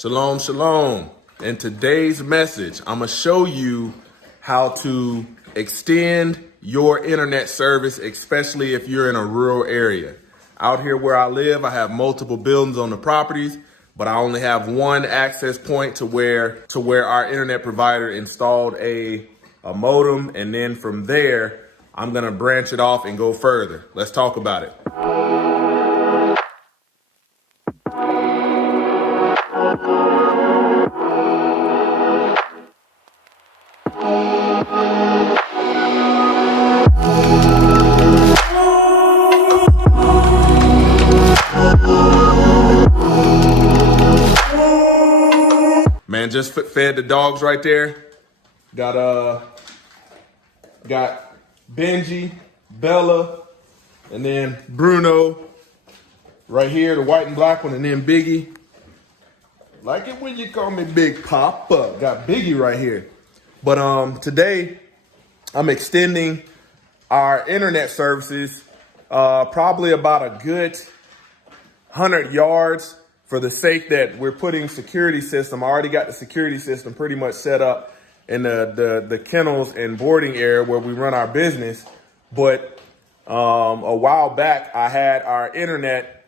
Shalom, shalom. In today's message, I'm gonna show you how to extend your internet service, especially if you're in a rural area. Out here where I live, I have multiple buildings on the properties, but I only have one access point to where our internet provider installed a modem, and then from there, I'm gonna branch it off and go further. Let's talk about it. Man, just fed the dogs right there. Got Benji, Bella, and then Bruno right here, the white and black one, and then Biggie. Like it when you call me Big Papa. Got Biggie right here. But today I'm extending our internet services probably about a good 100 yards for the sake that we're putting security system. I already got the security system pretty much set up in the kennels and boarding area where we run our business. But a while back, I had our internet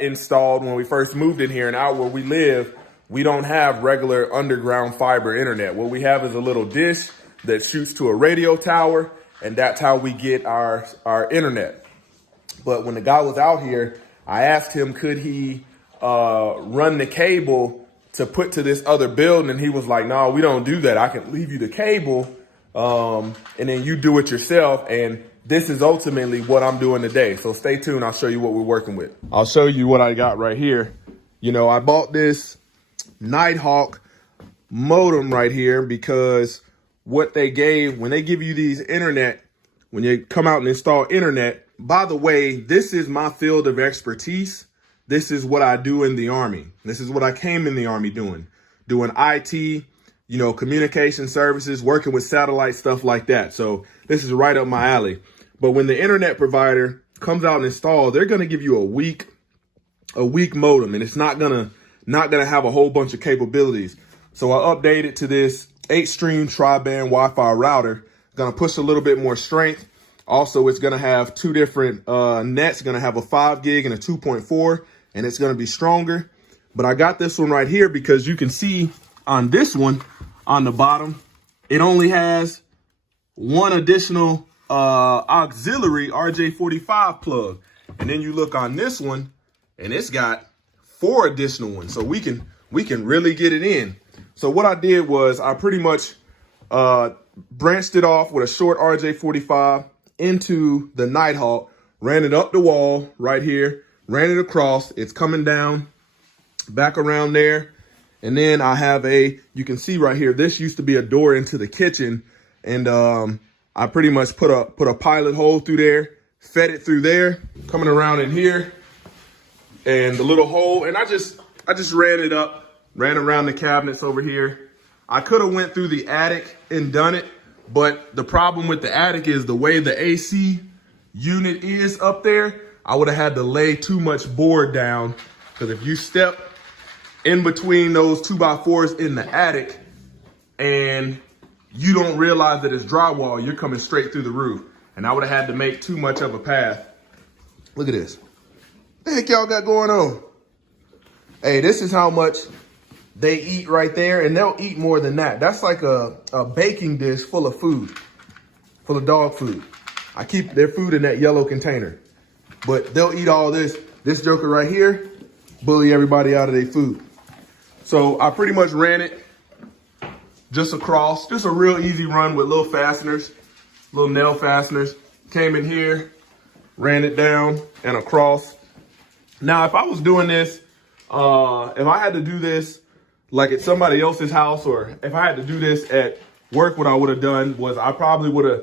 installed when we first moved in here, and out where we live, we don't have regular underground fiber internet. What we have is a little dish that shoots to a radio tower, and that's how we get our internet. But when the guy was out here, I asked him, could he run the cable to put to this other building? And he was like, no, we don't do that. I can leave you the cable and then you do it yourself. And this is ultimately what I'm doing today. So stay tuned. I'll show you what we're working with. I'll show you what I got right here. You know, I bought this Nighthawk modem right here because what they gave, when they give you these internet, when you come out and install internet, by the way, this is my field of expertise. This is what I do in the Army. This is what I came in the Army doing IT, you know, communication services, working with satellite, stuff like that. So this is right up my alley. But when the internet provider comes out and installs, they're going to give you a weak modem, and it's not going to have a whole bunch of capabilities. So I updated to this 8-stream tri-band Wi-Fi router. Going to push a little bit more strength. Also, it's going to have two different nets. Going to have a 5 gig and a 2.4, and it's going to be stronger. But I got this one right here because you can see on this one on the bottom, it only has one additional auxiliary RJ45 plug. And then you look on this one, and it's got 4 additional ones. So we can really get it in. So what I did was I pretty much branched it off with a short RJ45 into the Nighthawk, ran it up the wall right here, ran it across. It's coming down back around there. And then I have you can see right here, this used to be a door into the kitchen. And I pretty much put a pilot hole through there, fed it through there, coming around in here, and the little hole. And I just ran it up, ran around the cabinets over here. I could have went through the attic and done it, but the problem with the attic is the way the AC unit is up there. I would have had to lay too much board down, because if you step in between those 2x4s in the attic and you don't realize that it's drywall, you're coming straight through the roof. And I would have had to make too much of a path. Look at this. What the heck y'all got going on? Hey, this is how much they eat right there, and they'll eat more than that. That's like a baking dish full of food, full of dog food. I keep their food in that yellow container, but they'll eat all this. This joker right here, bully everybody out of their food. So I pretty much ran it just across, just a real easy run with little fasteners, little nail fasteners. Came in here, ran it down and across. Now, if I was doing this, if I had to do this like at somebody else's house, or if I had to do this at work, what I would have done was I probably would have,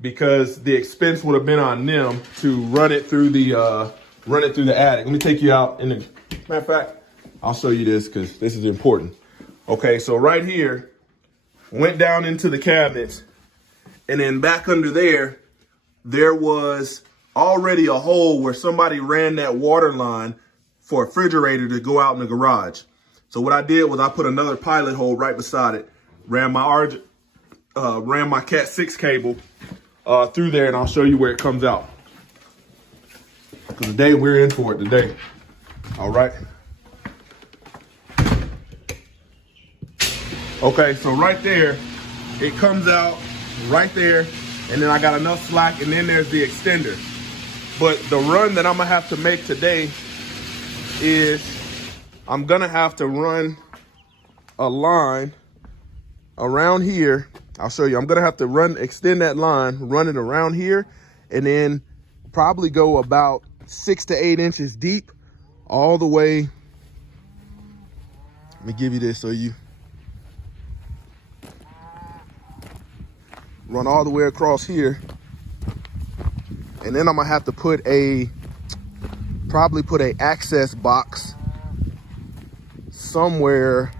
because the expense would have been on them to run it through the attic. Let me take you out in the, matter of fact, I'll show you this because this is important. Okay, so right here, went down into the cabinets, and then back under there was already a hole where somebody ran that water line for a refrigerator to go out in the garage. So what I did was I put another pilot hole right beside it, ran my Cat 6 cable through there, and I'll show you where it comes out. Because today we're in for it today. All right. Okay, so right there, it comes out right there, and then I got enough slack, and then there's the extender. But the run that I'm gonna have to make today is I'm gonna have to run a line around here. I'll show you. I'm gonna have to extend that line, run it around here, and then probably go about 6 to 8 inches deep all the way. Let me give you this so you run all the way across here. And then I'm gonna have to probably put a access box somewhere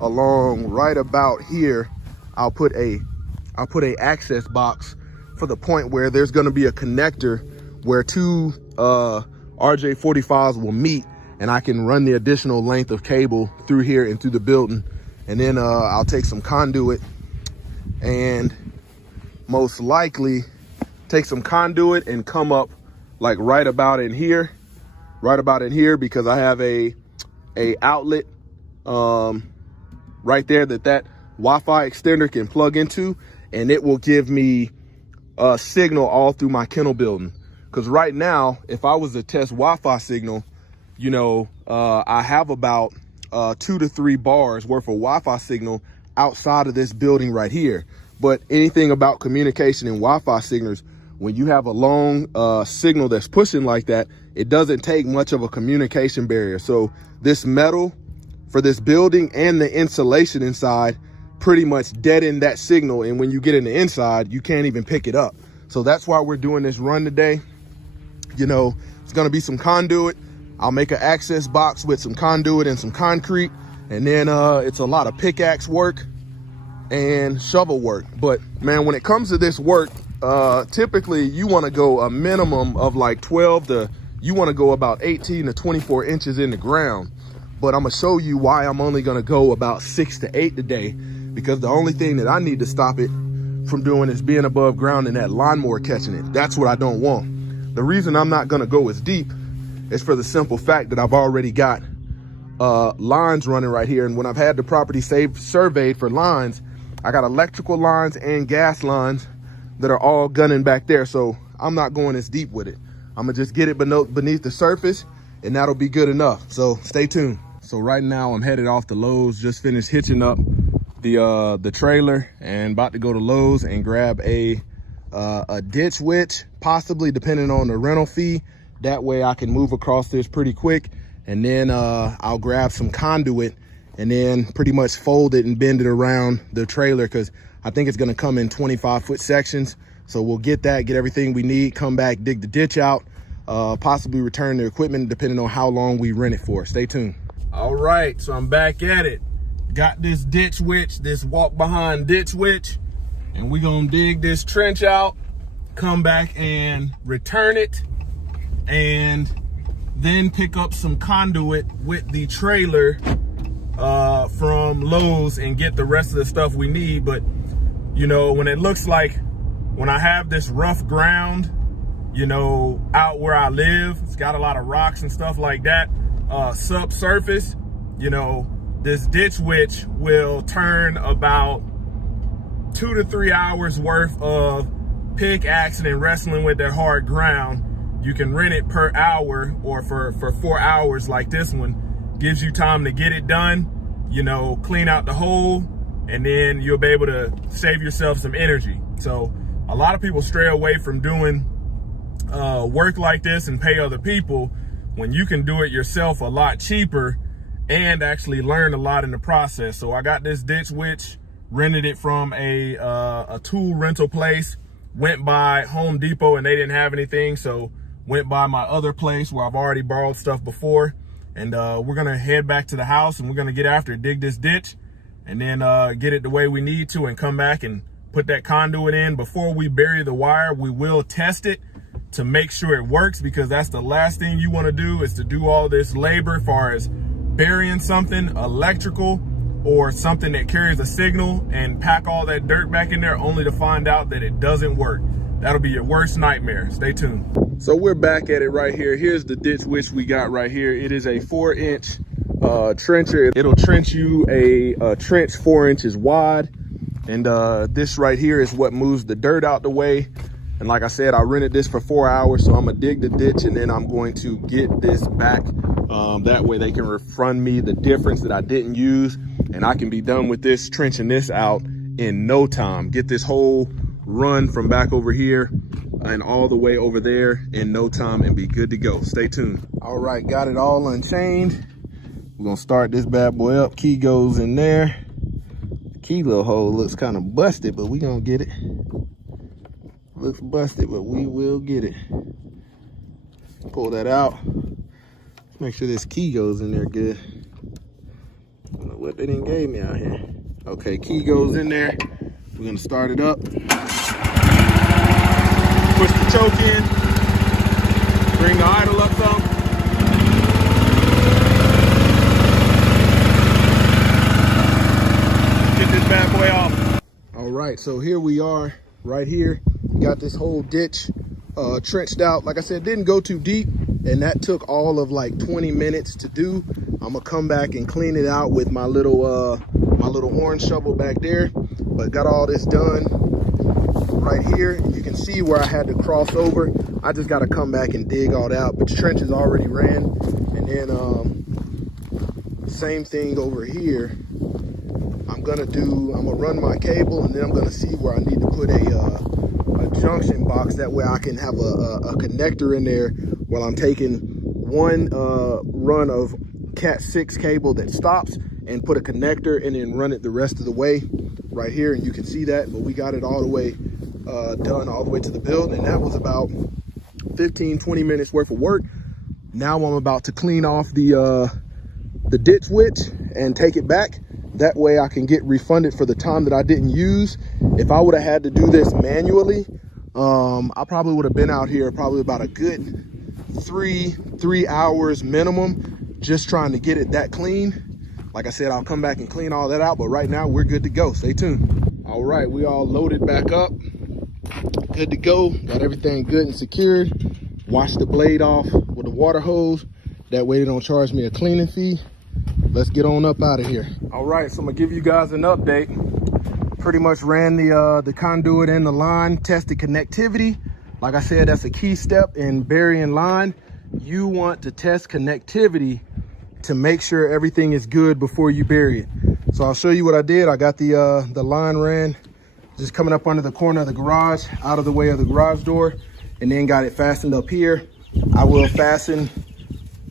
along right about here. I'll put a access box for the point where there's gonna be a connector where two RJ45s will meet, and I can run the additional length of cable through here and through the building. And then I'll take some conduit and most likely take some conduit and come up like right about in here, because I have a outlet right there that Wi-Fi extender can plug into, and it will give me a signal all through my kennel building. Because right now, if I was to test Wi-Fi signal, you know, I have about 2 to 3 bars worth of Wi-Fi signal outside of this building right here. But anything about communication and Wi-Fi signals, when you have a long signal that's pushing like that, it doesn't take much of a communication barrier. So this metal for this building and the insulation inside pretty much deaden that signal. And when you get in the inside, you can't even pick it up. So that's why we're doing this run today. You know, it's gonna be some conduit. I'll make an access box with some conduit and some concrete. And then it's a lot of pickaxe work and shovel work. But man, when it comes to this work, typically you want to go a minimum of like 12 to, you want to go about 18 to 24 inches in the ground. But I'm gonna show you why I'm only gonna go about 6 to 8 today, because the only thing that I need to stop it from doing is being above ground and that lawnmower catching it. That's what I don't want. The reason I'm not gonna go as deep is for the simple fact that I've already got lines running right here. And when I've had the property surveyed for lines, I got electrical lines and gas lines that are all gunning back there. So I'm not going as deep with it. I'm gonna just get it beneath the surface, and that'll be good enough. So stay tuned. So right now I'm headed off to Lowe's, just finished hitching up the trailer and about to go to Lowe's and grab a ditch witch, possibly, depending on the rental fee. That way I can move across this pretty quick. And then I'll grab some conduit and then pretty much fold it and bend it around the trailer, because I think it's gonna come in 25-foot sections. So we'll get everything we need, come back, dig the ditch out, possibly return the equipment depending on how long we rent it for. Stay tuned. All right, so I'm back at it. Got this ditch witch, this walk behind ditch witch, and we're gonna dig this trench out, come back and return it, and then pick up some conduit with the trailer from Lowe's and get the rest of the stuff we need. But you know, when it looks like, when I have this rough ground, you know, out where I live, it's got a lot of rocks and stuff like that, subsurface, you know, this ditch witch will turn about 2 to 3 hours worth of pickaxing and wrestling with their hard ground. You can rent it per hour, or for 4 hours like this one. Gives you time to get it done, you know, clean out the hole, and then you'll be able to save yourself some energy. So a lot of people stray away from doing work like this and pay other people, when you can do it yourself a lot cheaper and actually learn a lot in the process. So I got this ditch witch, rented it from a tool rental place, went by Home Depot and they didn't have anything, so went by my other place where I've already borrowed stuff before. And we're gonna head back to the house and we're gonna get after it, dig this ditch, and then get it the way we need to, and come back and put that conduit in. Before we bury the wire, we will test it to make sure it works, because that's the last thing you want to do, is to do all this labor as far as burying something electrical or something that carries a signal and pack all that dirt back in there only to find out that it doesn't work. That'll be your worst nightmare. Stay tuned. So we're back at it right here. Here's the ditch witch we got right here. It is a 4-inch trencher. It'll trench you a trench 4 inches wide. And this right here is what moves the dirt out the way. And like I said, I rented this for 4 hours, so I'm gonna dig the ditch and then I'm going to get this back. That way they can refund me the difference that I didn't use, and I can be done with this, trenching this out in no time. Get this whole run from back over here and all the way over there in no time and be good to go. Stay tuned. All right, got it all unchained. We're gonna start this bad boy up. Key goes in there. Key little hole looks kind of busted, but we gonna get it. Looks busted, but we will get it. Pull that out. Make sure this key goes in there good. I don't know what they didn't gave me out here. Okay, key goes in there. We're gonna start it up. Push the choke in. Bring the idle up some. Get this bad boy off. All right, so here we are, right here. Got this whole ditch trenched out. Like I said, didn't go too deep, and that took all of like 20 minutes to do. I'm gonna come back and clean it out with my little orange shovel back there. But got all this done right here. You can see where I had to cross over. I just got to come back and dig all that out. But the trench is already ran, and then same thing over here. I'm gonna run my cable, and then I'm gonna see where I need to put a junction box. That way I can have a connector in there while I'm taking one run of Cat 6 cable that stops, and put a connector and then run it the rest of the way right here. And you can see that, but we got it all the way done all the way to the build, and that was about 15-20 minutes worth of work. Now I'm about to clean off the ditch witch and take it back. That way I can get refunded for the time that I didn't use. If I would have had to do this manually, I probably would have been out here probably about a good three hours minimum, just trying to get it that clean. Like I said, I'll come back and clean all that out, but right now we're good to go. Stay tuned. All right, we all loaded back up. Good to go. Got everything good and secured. Wash the blade off with a water hose. That way they don't charge me a cleaning fee. Let's get on up out of here. All right, so I'm gonna give you guys an update. Pretty much ran the conduit and the line, tested connectivity. Like I said, that's a key step in burying line. You want to test connectivity to make sure everything is good before you bury it. So I'll show you what I did. I got the line ran, just coming up under the corner of the garage, out of the way of the garage door, and then got it fastened up here. I will fasten,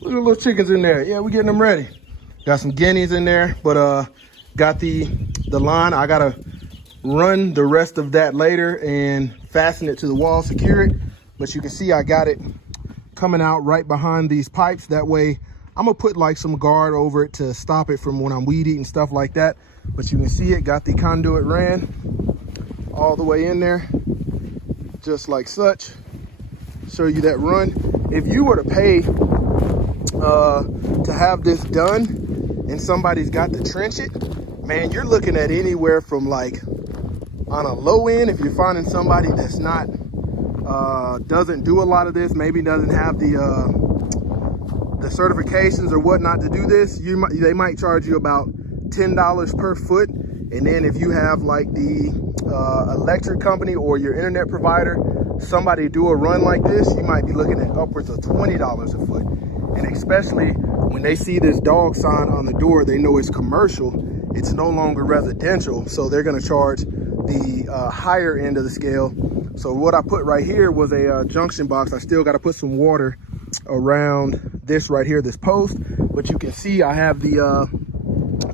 look at the little chickens in there. Yeah, we're getting them ready. Got some guineas in there, but got the line. I gotta run the rest of that later and fasten it to the wall, secure it. But you can see I got it coming out right behind these pipes. That way I'm gonna put like some guard over it to stop it from when I'm weed eating, stuff like that. But you can see it, got the conduit ran all the way in there, just like such. Show you that run. If you were to pay to have this done and somebody's got to trench it, man, you're looking at anywhere from, like, on a low end, if you're finding somebody that's not doesn't do a lot of this, maybe doesn't have the certifications or whatnot to do this, they might charge you about $10 per foot. And then if you have like the electric company or your internet provider, somebody do a run like this, you might be looking at upwards of $20 a foot. And especially when they see this dog sign on the door, they know it's commercial, it's no longer residential, so they're gonna charge the higher end of the scale. So what I put right here was a junction box. I still got to put some water around this right here, this post, but you can see I have the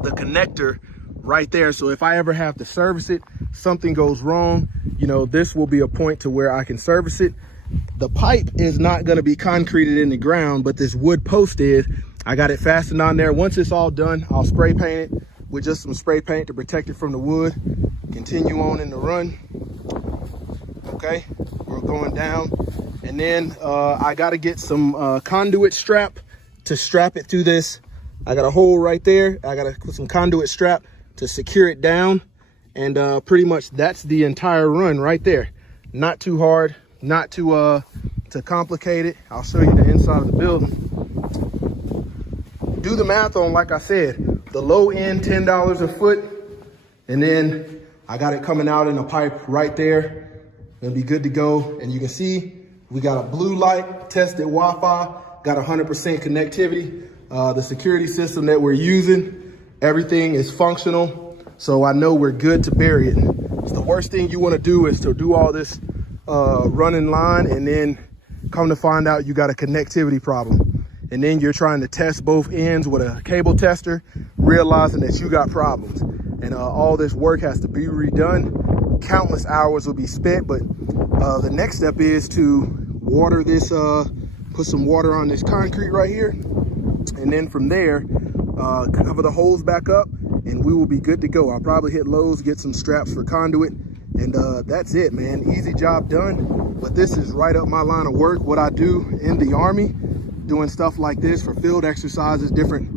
connector right there. So if I ever have to service it, something goes wrong, you know, this will be a point to where I can service it. The pipe is not going to be concreted in the ground, but this wood post is. I got it fastened on there. Once it's all done, I'll spray paint it with just some spray paint to protect it from the wood. Continue on in the run. Okay, we're going down, and then I got to get some conduit strap to strap it through this I got a hole right there. I got to put some conduit strap to secure it down. And pretty much that's the entire run right there. Not too hard, not too complicated. I'll show you the inside of the building. Do the math on, like I said, the low end $10 a foot. And then I got it coming out in a pipe right there. It'll be good to go. And you can see we got a blue light, tested Wi-Fi, got 100% connectivity. The security system that we're using, everything is functional. So I know we're good to bury it. So the worst thing you want to do is to do all this running line and then come to find out you got a connectivity problem. And then you're trying to test both ends with a cable tester, realizing that you got problems. And all this work has to be redone. Countless hours will be spent, but the next step is to water this, put some water on this concrete right here. And then from there, cover the holes back up and we will be good to go. I'll probably hit Lowe's, get some straps for conduit, and that's it, man. Easy job done. But this is right up my line of work, what I do in the Army, doing stuff like this for field exercises, different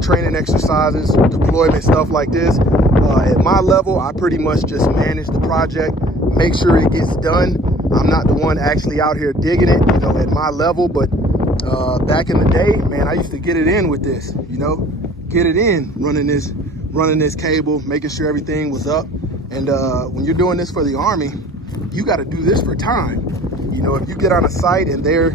training exercises, deployment, stuff like this. At my level, I pretty much just manage the project, make sure it gets done. I'm not the one actually out here digging it, you know, at my level, but back in the day, man, I used to get it in with this, you know, get it in, running this cable, making sure everything was up. And when you're doing this for the Army, you got to do this for time. You know, if you get on a site and they're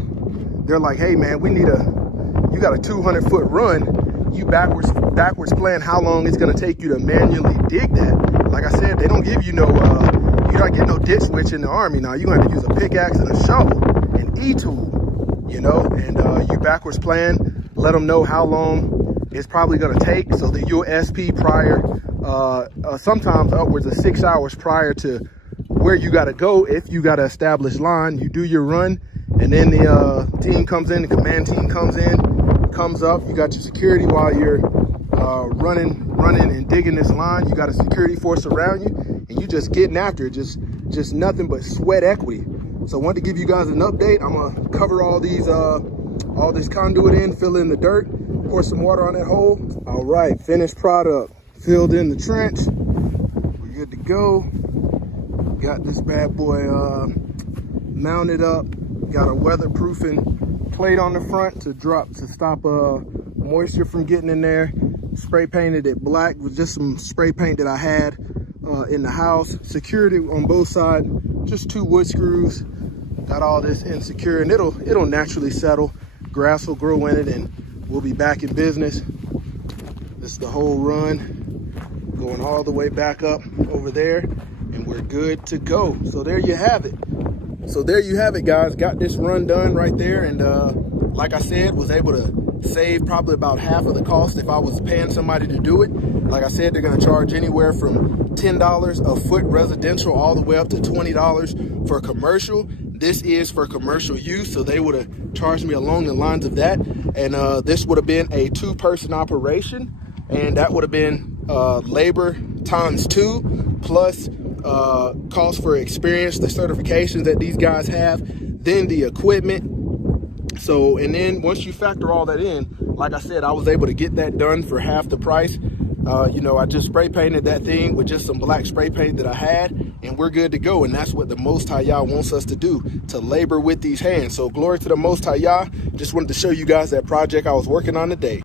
like, hey man, you got a 200-foot run, you backwards plan how long it's going to take you to manually dig that. Like I said, they don't give you no, you're not getting no ditch witch in the Army. Now you're going to have to use a pickaxe and a shovel, an E-tool, you know, and you backwards plan, let them know how long it's probably going to take so that you'll SP prior, sometimes upwards of 6 hours prior to where you got to go. If you got to establish line, you do your run, and then the team comes in, the command team comes up, you got your security while you're running and digging this line. You got a security force around you, and you just getting after it, just nothing but sweat equity. So I wanted to give you guys an update. I'm gonna cover all this conduit in, fill in the dirt, pour some water on that hole. All right, finished product, filled in the trench. We're good to go. Got this bad boy mounted up. Got a weatherproofing plate on the front to stop moisture from getting in there. Spray painted it black with just some spray paint that I had in the house. Secured it on both sides, just 2 wood screws. Got all this insecure, and it'll naturally settle. Grass will grow in it, and we'll be back in business. This is the whole run, going all the way back up over there, and we're good to go. So there you have it. So there you have it, guys. Got this run done right there, and like I said, was able to save probably about half of the cost if I was paying somebody to do it. Like I said, they're going to charge anywhere from $10 a foot residential all the way up to $20 for commercial. This is for commercial use, so they would have charged me along the lines of that. And this would have been a 2-person operation, and that would have been labor times 2 plus cost for experience, the certifications that these guys have, then the equipment. So, and then once you factor all that in, like I said, I was able to get that done for half the price. You know, I just spray painted that thing with just some black spray paint that I had, and we're good to go. And that's what the Most High Yah wants us to do, to labor with these hands. So glory to the Most High Yah. Just wanted to show you guys that project I was working on today.